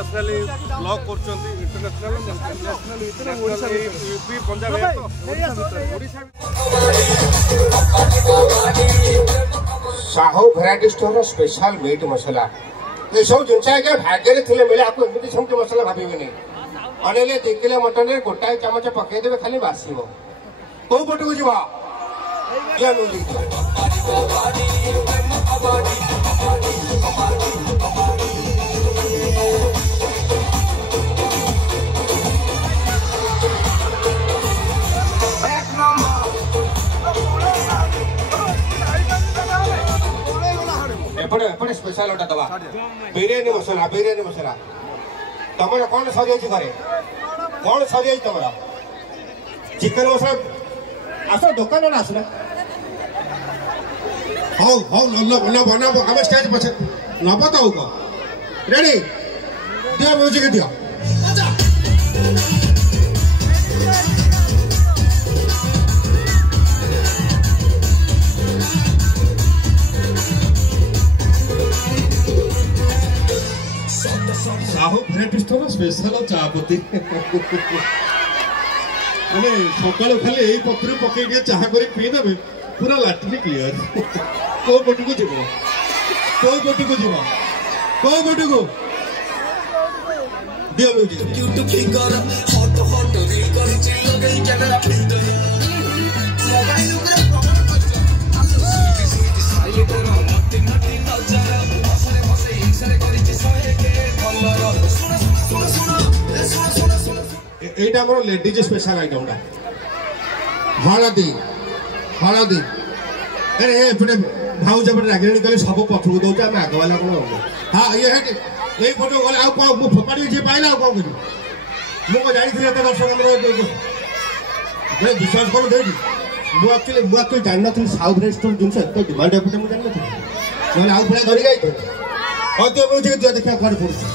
Internationally blog करछंती international UP Punjab Odisha Sahu variety store special meat masala ये सब जिनस भाग्य थे मिले आपको एमती सेमती मसला भावे नहीं अनेले 2 किलो मटन रे गोटाए चामच पकईदेवे खाली बासिब कौ पट को जीवा एपटे स्पेशल ओटा दबा बिरयानी मसला तमर कौन सरी घरे कौन सरी तुम चिकन मसला आस दुकान आसना हौ हौ नब आम स्टेज पछे नब तो रेडी दियो म्यूजिक दियो साहू भेराइटी स्टोर स्पेशल चापत्ती मैंने सकाल खाली यही पत्र पकई चाह कर पीदेवे पूरा लाट्रिन क्लीयर कौ पट को जीव कौ पट को जीव कौ पट को दियो म्यूजिक এইটা আমার লেডিজ স্পেশাল আইটেমটা হলদি হলদি আরে এপটে ভাউজ এপটে রাগিনী কলে সব পথরু দউছে আমি আগবালা কোন হ্যাঁ ইয়ে হেটি এই ফটো গলে আউ কো মু ফপাড়ি যে পাইলা আউ কোন করি মু কো যাইছিলি এত দর্শক আমরা মানে বিশ্বাস করো দেই মু একচুয়ালি জানি না তুমি সাউথ রেস্টুরেন্ট জিনিস এত ডিমান্ড এপটে মু জানি না মানে আউ পুরা ধরি যাইতো হয়তো মুঝে দিও দেখা কোন পড়ছে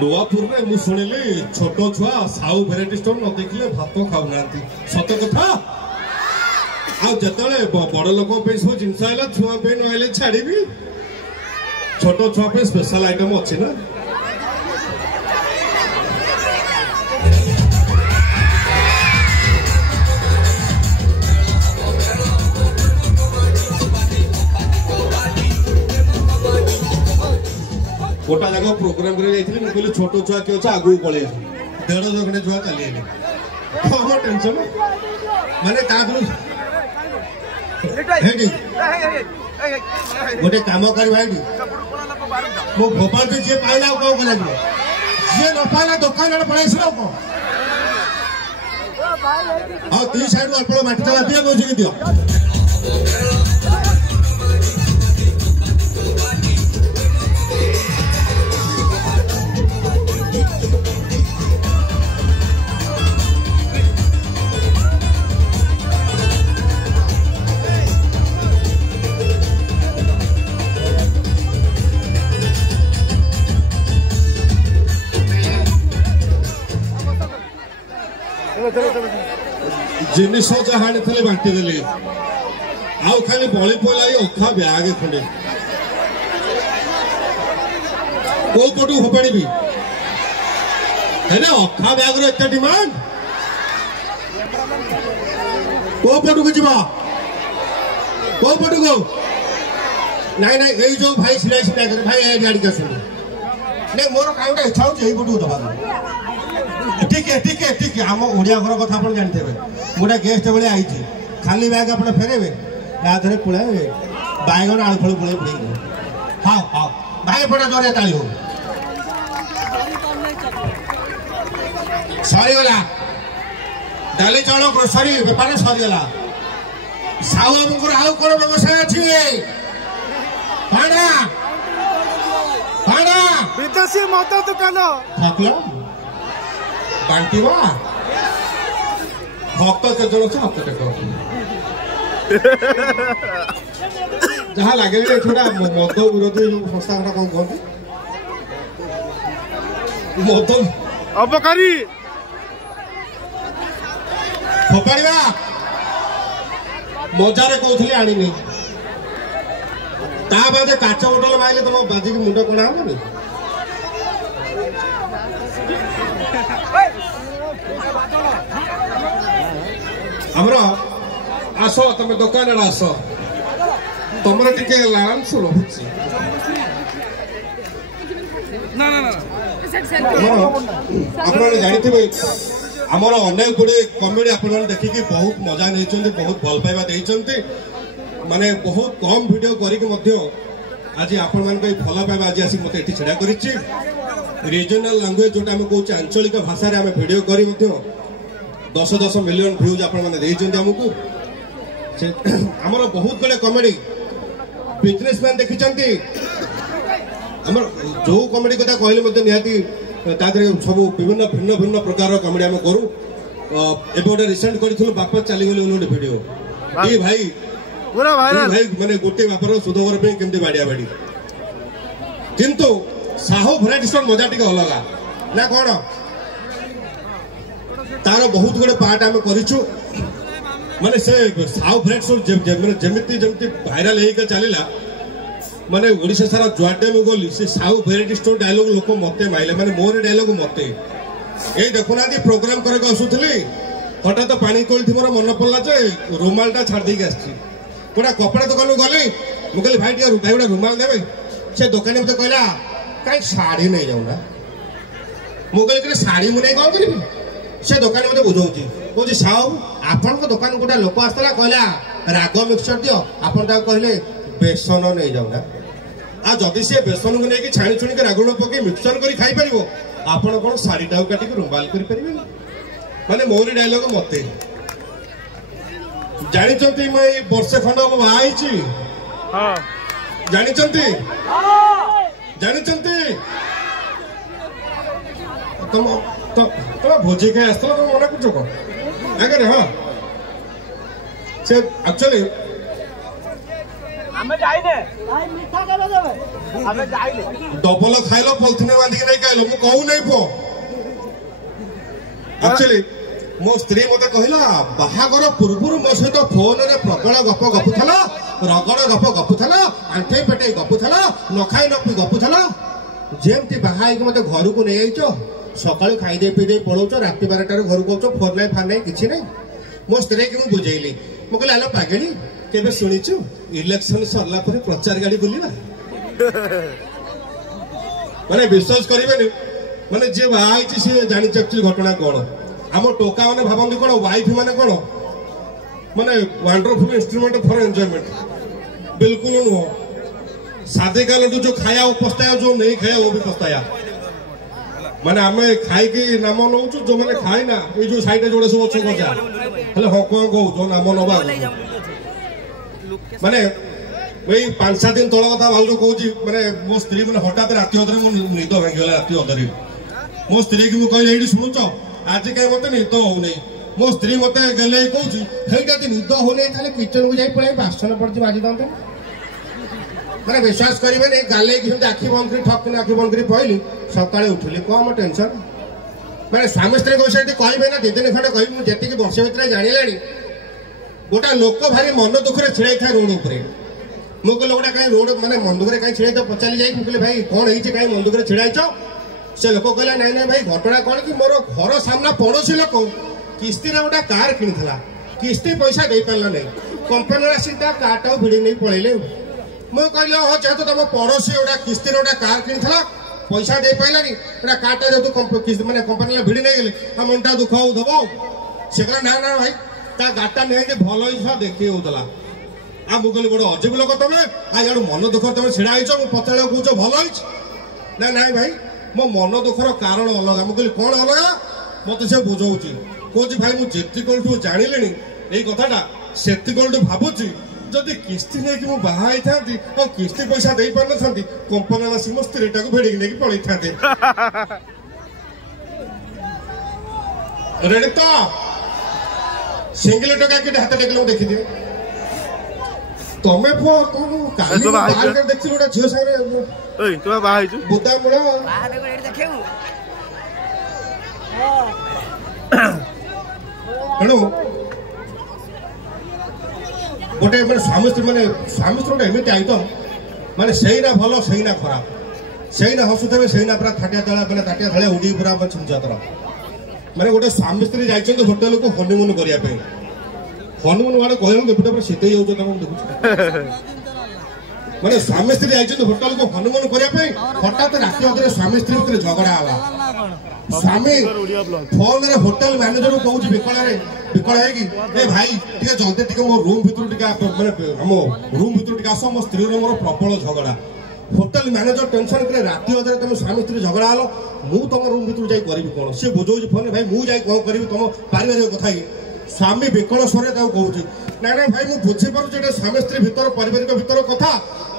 नवापुर में मुझे शुणिली छोट छुआ साहू भेराइटी स्टोर न देखिले भात खाऊ ना सत कथा आते बड़ लोक सब जिनस छुआ नहले छाड़ी छोट छुआ स्पेशल आइटम अच्छी ना गोटा जगह प्रोग्राम कर छोट छुआ किए अच्छे आगू पलि 150 खंडे छुआ चली कौन टेंशन माने गोटे कम कर मो भोपाल से जी पाइला कौन कर जी न पाइला दुकान पड़े हाँ 3 साइड अल्प माटी दवा दिए बुझिक दियो जिनिस जहाँ थे बांटी देली आउ खाली बड़ी पड़ा अखा ब्याग खंडे कौ पटू फोपाड़ी अखा ब्याग एत डिमांड कौ पटू को जीवा कौ पटू को नाई नाई ये जो भाई सिलाई सिलाई कर भाई गाड़ी का सुन नहीं मोर कहीं इच्छा हो पटू दबा ठीक है आम ओडिया घर कथा आप जानते हैं गोटे गेस्ट भाई आई खाली बैग आप फेरेबे यादे पुड़े बैगन आलू फल पुड़े पुड़े हाँ हाँ भाई पड़ा जोर ताली हो सरीगला डाली चाउल ग्रोसरी बेपार सरीगला साहू बाबू आउ कौन व्यवसाय अच्छी विदेशी मद दुकान थकल बांटिवा भक्त केजन हाथ टेक जहाँ लगे छोटा मद विरोधी जो संस्था कौन कहते मद अबकारी फोपाड़ा मजारे कहते आनी ता बादे काच बोतल माइले तुम बाजी की मुंड कणा हेनी हमर आस तुम दुकान आस तुम टे लांस रोचे आप जानते आमर अनेक गुड़े कमेडी आप देखिए बहुत मजा नहीं बहुत भल पाइबा देते माने बहुत कम वीडियो करके आज आपण मान भल पाइबा आज आसिक मत छड़ा कर रीजनल लैंग्वेज जोटा आम कहे आंचलिक भाषा आम वीडियो कर 10-10 मिलियन व्यूज आपण आमको आमर बहुत गुड़े कमेडी बिजनेसमैन देखी जो कमेडी कथा कहले निहाती सब विभिन्न भिन्न भिन्न प्रकार कमेडी आम करूँ एवं गोटे रिसेंट करूँ बापा चलीगले गोटे भिड भाई भाई माने गोटे बापर सुधोवर केमती बाड़िया बाड़ी किंतु साहू भराइटी स्टोर मजा टी अलगा ना कौन तार बहुत गुड़े पार्ट आम करूँ माने से साहू भराइटी स्टोर जमी जमी भाइराल होकर चलला माने ओडिशा सारा जुआडे में गली से साहू भेराइटी स्टोर डायलॉग लोक मते माइले माने मोर डायलॉग मते ए देखुना प्रोग्राम करके आसुली हठात पानी कोल मोर मन पड़ला जे रुमालटा छाड़ देके आसी गोटा कपड़ा दुकान गली मुझे भाई टे गोटे रुमाल देवे से दुकानी मत कहला कहीं शाढ़ी नहीं जाऊना मुझे शाढ़ी मुझे कौन करी से दुकानी मत बुझाऊँ कौन साहू आपण दुकान गोटा लोक आसला कहला राग मिक्सचर दियो आप कहले बेसन नहीं जाऊना आ जदि सी बेसन को लेकिन छाणी छुणी रागुण पकई मिक्सचर कर खाई पार आपण कौन शाढ़ी टाक काटिक रुमाल कर माने मोरी डायलॉग मते जानते मैं वर्षे खंड हम बाई जानते तुम तुम भोजी खाई आस तुम मना कर आगे हाँ से एक्चुअली डबल खाइल पॉलिथिन बांधिक नहीं खाइल मु कहू नहीं पो एक्चुअली मो स्त्री मत कहला बाहागर पूर्व मो सहित फोन रे प्रबल गप गपुला रगड़ गप गपुला आंठे पेटे गपुला न खाई न पी गपुला जेमती बाहा मत घर को नहीं आईच सका खाई दे पी दे पलाऊच राति 12टार घर को फोन नहीं फान नहीं कि नहीं मो स्त्री की मुझे बुझेली मुझे कहले आलो पागेणी केबे सुनिचु इलेक्शन सरला पर प्रचार गाड़ी बुलिबा माने विश्वास करिबेनी माने जे बाहाई से जानि एक्चुअली घटना कोन आम टोका माने भाबंती कोन वाइफ माने कोन माने वंडरफुल इंस्ट्रूमेंट फॉर एंजॉयमेंट बिल्कुल नो सादे का लड्डू जो खाया वो पछताया जो नहीं खाया वो भी पछताया माने आमे खाई की नाम नौचु जो माने खाई ना ए जो साइड जोड़े सब अच्छे गजा हेले हो कोन को जो नाम नबा माने वही 5-7 दिन तल कथा भाव जो कहूँ माने मो स्त्री मैंने हठात राति अधरे मो निद भांगीगला राति अधरे मो स्त्री की मुझे कहली ये शुणुच आज कहीं मत निद हो मो स्त्री मत गले कहूँ निद हो किचन को जाए पड़े बासन पड़े बाजी दाते मैंने विश्वास करेंगे नहीं गाले आखि बंद कर ठक आखि बंद कर पहली सका उठिली कम टेंशन मैंने स्वामी स्त्री को कहे ना 2 दिन खंडे कह जी वर्ष भितर जाना गोटा लोक भारी मन दुखरे छिड़े था रोड उपर मुझे गोटा कहीं रोड माने मन दुखरे कहीं छिड़े तो पचारि जाए मुझे भाई कौन है कहीं मन दुखरे छिड़ाइच से लोक कहला नाई ना भाई घटना कौन कि मोर घर सामना पड़ोशी लोक किस्ती गोटा कार किणा किस्ती पैसा दे पारा नहीं कंपनी आसी कार भिड़ी नहीं पलैले मुझे कहली हाँ जेहतु तुम पड़ोशी गोटा किस्ती गोटा कार किणा पैसा दे पारानी गोटा कारटा जो मैंने कंपनी भिड़ी नहीं गले मनटा दुख हो दब से कहला ना ना भाई ता गाटा नहीं भल देखी होता आ मुझे गोटे अजीब लोक तुम आ यार मन दुख तुम छिड़ा मुझे पचार कौच भल ना ना भाई मो मन दुखर कारण अलग मुझे कौन अलग मत से बुझाऊँ कौच भाई मुझे जानी यही कथाटा से भावुची जदि किस्ती नहीं कि बाहर था किस्ती पैसा दे पार ना कंपनी आसी मो स्त्रीटा को भेड़ नहीं पलि था रेडी तो सिंगल टका कि हाथ टेकल देखी ତମେ ପୁଅ ତମକୁ କାଲି ତୁ ବାହା ହେଇଛୁ? ବାହାରେ ଦେଖିଥିଲି ଗୋଟେ ଝିଅ ସାଙ୍ଗରେ ଏଇ ତୁ ବାହା ହେଇଛୁ? ବୁଦା ମୂଳ ତେଣୁ ଗୋଟେ ମାନେ ସ୍ୱାମୀ ସ୍ତ୍ରୀ ଗୋଟେ ଏମିତି ଆଇଟମ୍ ମାନେ ସେଇନା ଭଲ ସେଇନା ଖରାପ ସେଇନା ହସୁଥିବେ ସେଇନା ପୁରା ଥାଟିଆ ତଳେ ଉଡ଼ିକି ପୁରା ଛିଞ୍ଚତର ମାନେ ଗୋଟେ ସ୍ୱାମୀ ସ୍ତ୍ରୀ ଯାଇଛନ୍ତି ହୋଟେଲକୁ ହନିମୁନ କରିବା ପାଇଁ ହନିମୁନ ମାନେ କହିବାକୁ ଏପଟେ ପୁରା ଶୀତେଇ ଯାଉଛ ତମ ଦେଖୁଛ ମାନେ ସ୍ୱାମୀ ସ୍ତ୍ରୀ ଯାଇଛନ୍ତି ହୋଟେଲକୁ ହନିମୁନ କରିବା ପାଇଁ ହଠାତ୍ ରାତି ଅଧରେ ସ୍ୱାମୀ ସ୍ତ୍ରୀ ଭିତରେ ଝଗଡ଼ା ହେଲା ସ୍ୱାମୀ ଫୋନରେ ହୋଟେଲ ମ୍ୟାନେଜରକୁ କହୁଛି ବିକଳ ହେଇକି ଏ ଭାଇ ଟିକେ ଜଲ୍ଦି ଟିକେ ମୋ ରୁମ୍ ଭିତରୁ ଟିକେ ମାନେ ଆମ ରୁମ୍ ଭିତରୁ ଟିକେ ଆସ ମୋ ସ୍ତ୍ରୀର ମୋର ପ୍ରବଳ ଝଗଡ଼ା ହୋଟେଲ ମ୍ୟାନେଜର ଟେନସନ୍ କରେ ରାତି ଅଧରେ ତମେ ସ୍ୱାମୀ ସ୍ତ୍ରୀ ଝଗଡ଼ା ହେଲ ମୁଁ ତମ ରୁମ୍ ଭିତରୁ ଯାଇ କରିବି କ'ଣ ସିଏ ବୁଝଉଛି ଫୋନରେ ଭାଇ ମୁଁ ଯାଇ କ'ଣ କରିବି ତମ ପାରିବାରିକ କଥା କି ସ୍ୱାମୀ ବିକଳ ସ୍ୱରରେ ତାକୁ କହୁଛି ନାଇଁ ଭାଇ ମୁଁ ବୁଝିପାରୁଛି ଏଇଟା ସ୍ୱାମୀ ସ୍ତ୍ରୀ ଭିତର ପାରିବାରିକ ଭିତର କଥା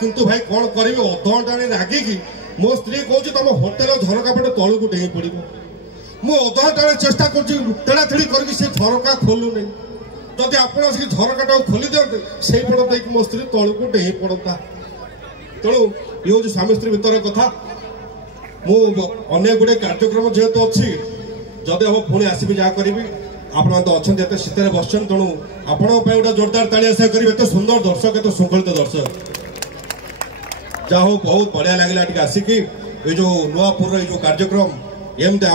କିନ୍ତୁ ଭାଇ କ'ଣ କରିବି ଅଧଘଣ୍ଟା ଆଣି ରାଗିକି ମୋ ସ୍ତ୍ରୀ କହୁଛି ତମ ହୋଟେଲ ଝରକା ପଟେ ତଳକୁ ଡେଇଁ ପଡ଼ିବ ମୁଁ ଅଧଘଣ୍ଟା ଚେଷ୍ଟା କରୁଛି ତେଡ଼ାତେଡ଼ି କରିକି ସେ ଝରକା ଖୋଲୁନି ଯଦି ଆପଣ ଆସିକି ଝରକାଟାକୁ ଖୋଲି ଦିଅନ୍ତେ ସେଇ ପଟ ଦେଇକି ମୋ ସ୍ତ୍ରୀ ତଳକୁ ଡେଇଁ ପଡ଼ନ୍ତା ତେଣୁ ଇଏ ହେଉଛି ସ୍ୱାମୀ ସ୍ତ୍ରୀ ଭିତର କଥା ମୁଁ ଅନେକ ଗୁଡ଼ିଏ କାର୍ଯ୍ୟକ୍ରମ ଯେହେତୁ ଅଛି ଯଦି ହବ ପୁଣି ଆସିବି ଯାହା କରିବି ଆପଣମାନେ ତ ଅଛନ୍ତି ଏତେ ଶୀତରେ ବସିଛନ୍ତି ତେଣୁ ଆପଣଙ୍କ ପାଇଁ ଗୋଟେ ଜୋରଦାର ତାଳି ଆଶା କରିବି ଏତେ ସୁନ୍ଦର ଦର୍ଶକ ଏତେ ଶୃଙ୍ଖଳିତ ଦର୍ଶକ ଯାହା ହଉ ବହୁତ ବଢ଼ିଆ ଲାଗିଲା ଟିକେ ଆସିକି ଏଇ ଯେଉଁ ନୂଆପୁରର ଏଇ ଯେଉଁ କାର୍ଯ୍ୟକ୍ରମ ଏମିତି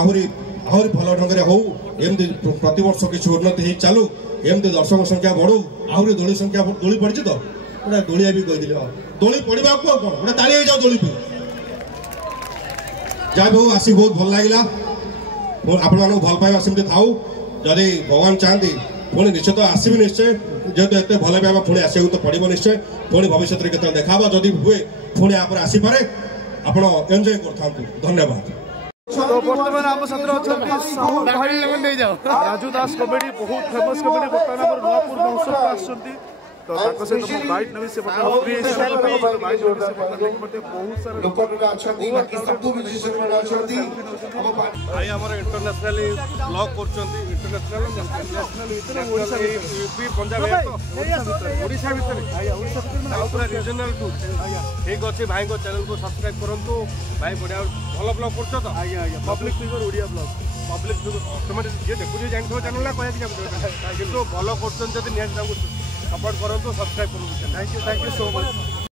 ଆହୁରି ଭଲ ଢଙ୍ଗରେ ହଉ ଏମିତି ପ୍ରତିବର୍ଷ କିଛି ଉନ୍ନତି ହେଇ ଚାଲୁ ଏମିତି ଦର୍ଶକ ସଂଖ୍ୟା ବଢ଼ୁ ଆହୁରି ଦୋଳି ସଂଖ୍ୟା ଦୋଳି ପଡ଼ିଛି ତ ଗୋଟେ ଦୋଳିଆ ବି କହିଥିଲି ହଁ ଦୋଳି ପଡ଼ିବାକୁ ଆଉ କ'ଣ ଗୋଟେ ତାଳି ହେଇଯାଉ ଦୋଳି ପାଇଁ ଯାହା ବି ହଉ ଆସି ବହୁତ ଭଲ ଲାଗିଲା ଆପଣମାନଙ୍କୁ ଭଲ ପାଇବା ସେମିତି ଥାଉ ଯଦି ଭଗବାନ ଚାହାନ୍ତି ପୁଣି ନିଶ୍ଚିତ ଆସିବି ନିଶ୍ଚୟ ଯେହେତୁ ଏତେ ଭଲ ପାଇବା ପୁଣି ଆସିବାକୁ ତ ପଡ଼ିବ ନିଶ୍ଚୟ ପୁଣି ଭବିଷ୍ୟତରେ କେତେବେଳେ ଦେଖା ହେବା ଯଦି ହୁଏ ପୁଣି ଆପରେ ଆସିପାରେ ଆପଣ ଏନ୍ଜୟ କରିଥାନ୍ତୁ ଧନ୍ୟବାଦ ବର୍ତ୍ତମାନ ଆମ ସାଥିରେ ଅଛନ୍ତି ରାଜୁ ଦାସ କମେଡି ବହୁତ ଫେମସ୍ କମେଡି ବର୍ତ୍ତମାନ ଆମର ନୂଆପୁର ମହୋତ୍ସବକୁ ଆସୁଛନ୍ତି ତ ତାଙ୍କ ସହିତ ମୁଁ ବାଇଟ୍ ନେବି ସେ ବହୁତ ଭାଇ ଆମର ଇଣ୍ଟରନ୍ୟାସନାଲି ବ୍ଲଗ୍ କରୁଛନ୍ତି ଇଣ୍ଟରନ୍ୟାସନାଲ ୟୁପି ପଞ୍ଜାବ ଓଡ଼ିଶା ଭିତରେ ପୁରା ରିଜନାଲ ଟୁର୍ ଠିକ୍ ଅଛି ଭାଇଙ୍କ ଚ୍ୟାନେଲକୁ ସବସ୍କ୍ରାଇବ୍ କରନ୍ତୁ ଭାଇ ବଢ଼ିଆ ଭଲ ବ୍ଲଗ୍ କରୁଛ ତ ଆଜ୍ଞା public figure Odia blog public ତୁମେ ଯିଏ ଦେଖୁଛି ଜାଣିଥିବ ଚ୍ୟାନେଲ୍ ନା କହିବାକୁ କିନ୍ତୁ ଭଲ କରୁଛନ୍ତି ଯଦି ନିହାତି ତାଙ୍କୁ ସପୋର୍ଟ କରନ୍ତୁ ସବସ୍କ୍ରାଇବ୍ କରନ୍ତୁ ଥ୍ୟାଙ୍କ ୟୁ ସୋ ମଚ୍